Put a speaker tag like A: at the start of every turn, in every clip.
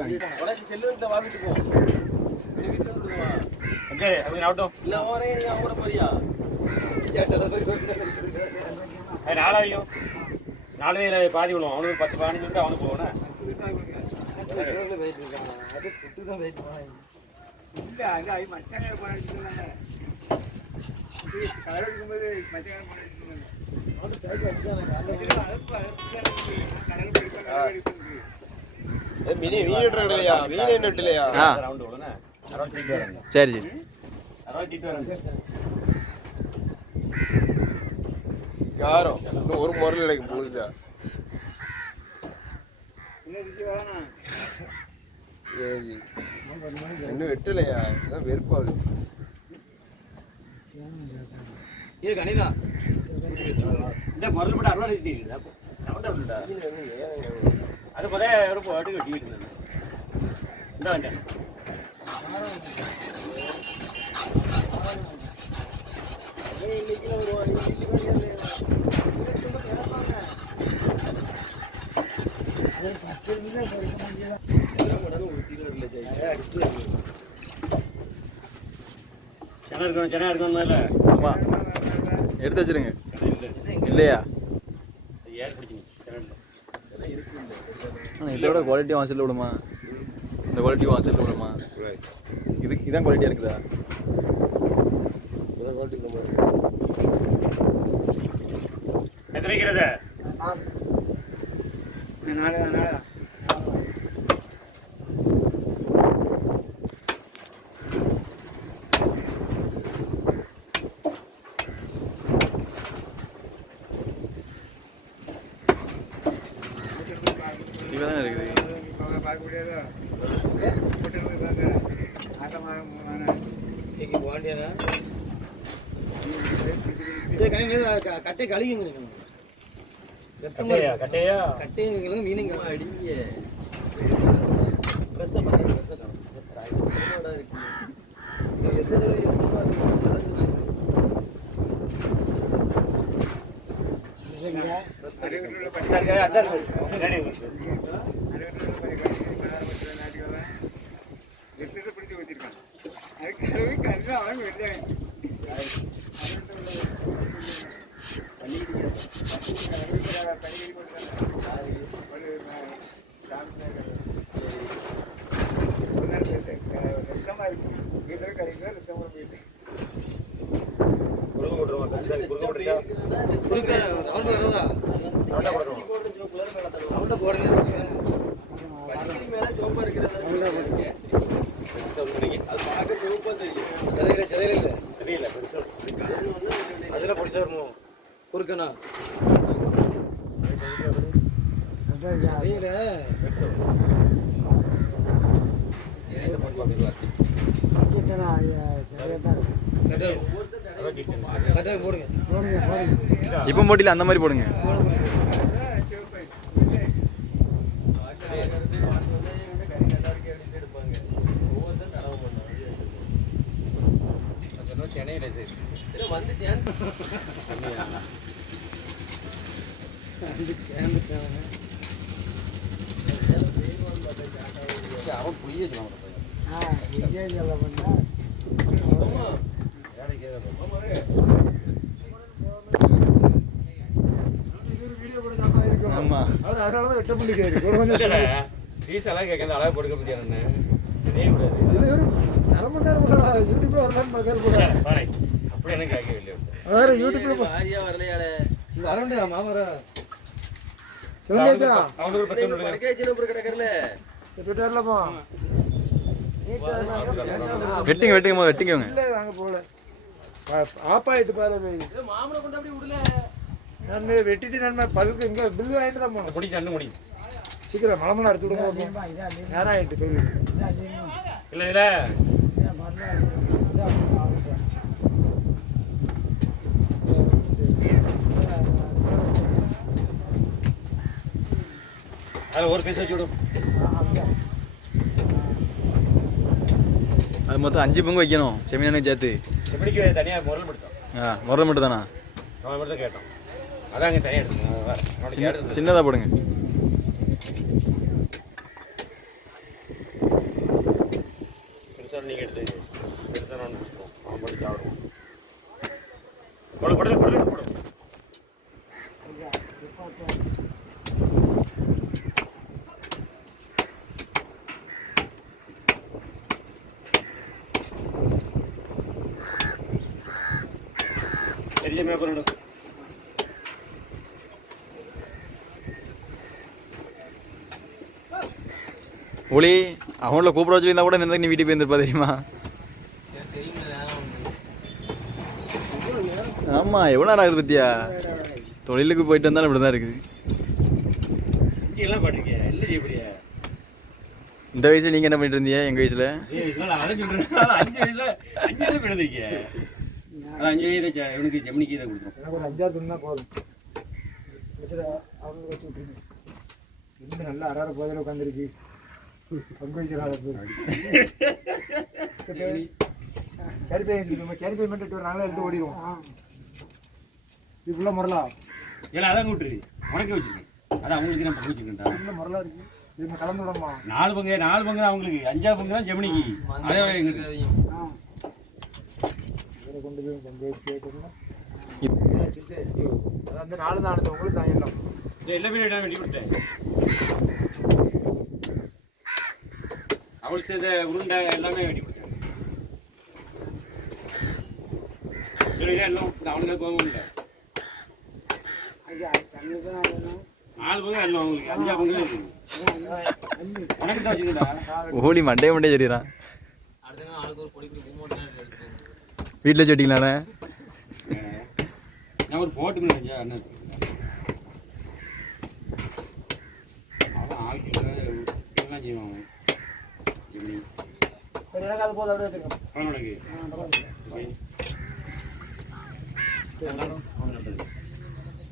A: உனக்கு செல்லு வா வீட்டுக்கு போ வீட்டுல வந்து
B: ஓகே அப்படி ஆகட்டும்
A: இல்ல ஓரே நீ கூட போறியா
B: நாலாவையும் நாலு பாதி விடுவோம் அவனுக்கு பத்து பதினஞ்சு மினிட் அவனுக்கு போகணும்
C: இல்ல அங்க அவன் மச்சாங்க போனாங்க அடிச்சுட்டாங்க கலர் எடுக்கும்போது மச்சாங்க போன அடிச்சுட்டாங்க
D: மினி வீடு இல்லையா? வீடு என்ன இல்லையா?
E: சரி சரி.
D: யாரும் இன்னும் ஒரு முறையில் எனக்கு புதுசா.
C: இன்னும்
D: வெட்டலையா? அதான் வெறுப்பாகுது
A: ஏ கணிதா
B: இந்த முதல்ல மட்டும் அறுபது எழுதி ரவுண்டா விட்டுட்டா அது பதே ஒரு போட்டு கட்டிட்டு இருந்தேன் இந்த இருக்கணும் சென்னை இருக்கணும்
E: எடுத்து வச்சிருங்க இல்லையா ஆனா, இதோட குவாலிட்டி வாசல் விடுமா? இந்த குவாலிட்டி வாசல் விடுமா? இது இதான் குவாலிட்டியா இருக்குதா
B: எத்தனை வைக்கிறது?
C: நாளை
E: இவன் தானே இருக்குது
C: பார்க்க முடியாதோ
A: கட்டை கழுவிங்க
B: கட்டையா கட்டையா?
A: கட்டைங்களும் மீனிங் அடிங்க. அதுல பிடிச்சா வருமோ குறுக்கனா சதையில போடுங்க
E: இப்போ போட்டியில் அந்த மாதிரி போடுங்க.
B: சென்னையில சரி
A: வந்து சேர்ந்து
B: அவன் புளிய
E: ஆமா.
C: அதனாலதான் வெட்ட முடியாது
B: ஃபீஸ் எல்லாம் கேட்கறது அழகாக கொடுக்க முடியாது சரியே கூடாது
C: அரை மணி நேரம் யூடியூப்ல வரலான்னு பார்க்கறது
B: பாரு அப்படி என்ன கேட்கவில்லை
C: வேற யூடியூப்ல
A: வாரியா வரலையாடே. வரண்டா மாமரா.
C: சொல்லுங்க
B: அவனுக்கு பத்து
A: சின்ன கிடக்கறல
C: விட்டுறலப்பா
E: வெட்டிங்க வெட்டிங்க வெட்டிக்கோங்க
C: இல்ல வாங்க போல. ஆப்பாயிட்டு பாரு
A: மாமனை கொண்டு அப்படி விடல
C: நான் வெட்டிட்டு நான் பதுக்கு இங்க பில் வாங்கிட்டு தான் போனோம்
B: முடி தண்ணு முடி
C: சீக்கிரம் மலை மலை அறுத்து விடுங்க நேரம் ஆயிட்டு போய்
B: இல்லை இல்லை. ஒரு பீஸ் வச்சு விடும்
E: அது மொத்தம் அஞ்சு பங்கு வைக்கணும். செமினானு சேர்த்து.
B: எப்படிக்கு தனியாக முரல் மட்டும்.
E: ஆ முரல் மட்டும் தானா
B: நம்ம மட்டும் கேட்டோம். அதான் தனியாக
E: சின்னதாக போடுங்க.
B: நீங்கள் எடுத்து பெருசாக ஒன்று கொடுத்துருவோம் அவன் படிச்சு சரி மேப்பர்
E: ஒளி அவங்கள கூப்பிட வச்சுருந்தா கூட இந்த நீ வீட்டுக்கு போயிருந்திருப்பா தெரியுமா? ஆமாம் எவ்வளோ நேரம் ஆகுது பத்தியா? தொழிலுக்கு போயிட்டு வந்தாலும் இப்படி தான் இருக்குது இந்த வயசில் நீங்கள் என்ன பண்ணிட்டு இருந்தீங்க? எங்கள் வயசில்?
B: அஞ்சு ஜ- இவனுக்கு ஜெமினிக்கு இதை கொடுத்துரும்.
C: எனக்கு ஒரு துணி தான் போதும். அவங்களுக்கு வச்சு விட்டுருங்க. இன்னும் நல்லா அறாறு போதில் உட்காந்துருக்கு பங்கு வைக்கிறாள் கேரி பேமெண்ட் கேரி பேமெண்ட் எட்டு நாங்களே எடுத்து ஓடிடுவோம். இதுக்குள்ள முரலா
B: ஏன்னா அதான் கூட்டுரு. உனக்கு வச்சிருக்கேன். அதான் அவங்களுக்கு நான் பங்கு வச்சுருக்கேன்டா.
C: உள்ள முரலா இருக்கு. இது கலந்து விடமா
B: நாலு பங்கு நாலு பங்கு தான் அவங்களுக்கு. அஞ்சாவது பங்கு தான் ஜெமினிக்கு. அதே எங்களுக்கு.
C: இதில் கொண்டு போய் வச்சு கேட்டோம்னா அந்த நாலு தான் அடுத்த உங்களுக்கு தான் எல்லாம்
B: இல்லை எல்லாமே நான் வெட்டி கொடுத்தேன் அவள் செய்த உருண்டை எல்லாமே வெட்டி கொடுத்தேன் சரி, இதே எல்லாம் அவனுக்கு தான் வச்சுருந்தா
E: ஓலி மண்டே மண்டே சொல்லிடுறான்
B: நான் ஒரு போட்டு
C: போதும் அப்படியே வச்சுருக்கேன்
B: அவனுக்கு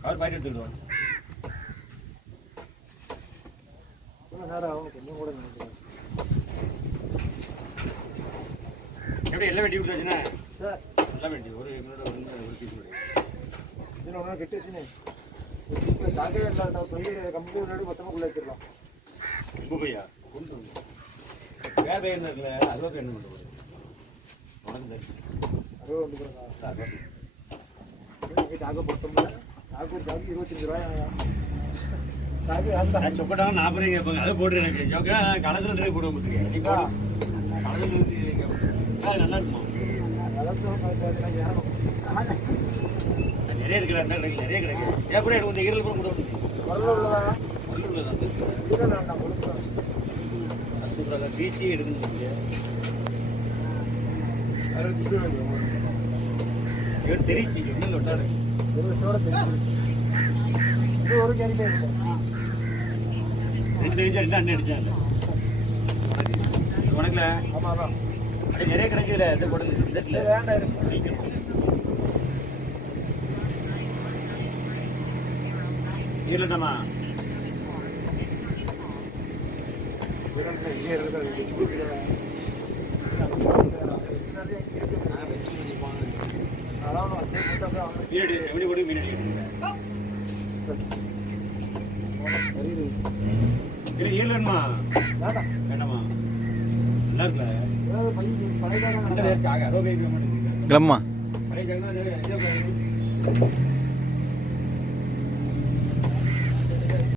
B: கவர்
C: கூட நினைக்கிறேன்
B: எப்படி எல்லாம் வெட்டி கொடுத்தாச்சுன்னா
C: சார்
B: எல்லாம் ஒரு எங்களோட ஒரு பீஸ்
C: சின்ன கெட்டு வச்சுனே தொழில் கம்பெனி முன்னாடி மொத்தமாக உள்ள வச்சிடலாம்
B: குப்பையா கொண்டு வந்து வேற என்ன இருக்குல்ல அதுவாக என்ன பண்ணுறது உனக்கு
C: அறுபது வந்து சாக்கு இருபத்தஞ்சு ரூபாய்
B: சொக்கட்டாக நாற்பது கேட்பாங்க அதை போட்டு எனக்கு ஜோக்கா போட முடியும் நல்லா இருக்குமா நிறைய இருக்குல்ல என்ன கிடைக்கு நிறைய ஏன் கூட எனக்கு கொஞ்சம் ஈரல் கூட கூட வந்து சூப்பராக எடுக்கணும் தெரிச்சு ஒட்டாரு
C: ஒரு கேரளா
B: ரெண்டு தெரிஞ்சா ரெண்டு அண்ணன் அடிச்சாங்க? உனக்குல
C: ஆமா
B: நிறைய கிடைக்குதுல இந்த போடுங்க இந்த இடத்துல
C: வேண்டாம்
B: இல்லைண்ணாமா
C: அவங்க
B: இல்லை
C: வேண்டாம்
B: வேண்டாமா நல்லா இருக்குல்ல
C: ஏதாவது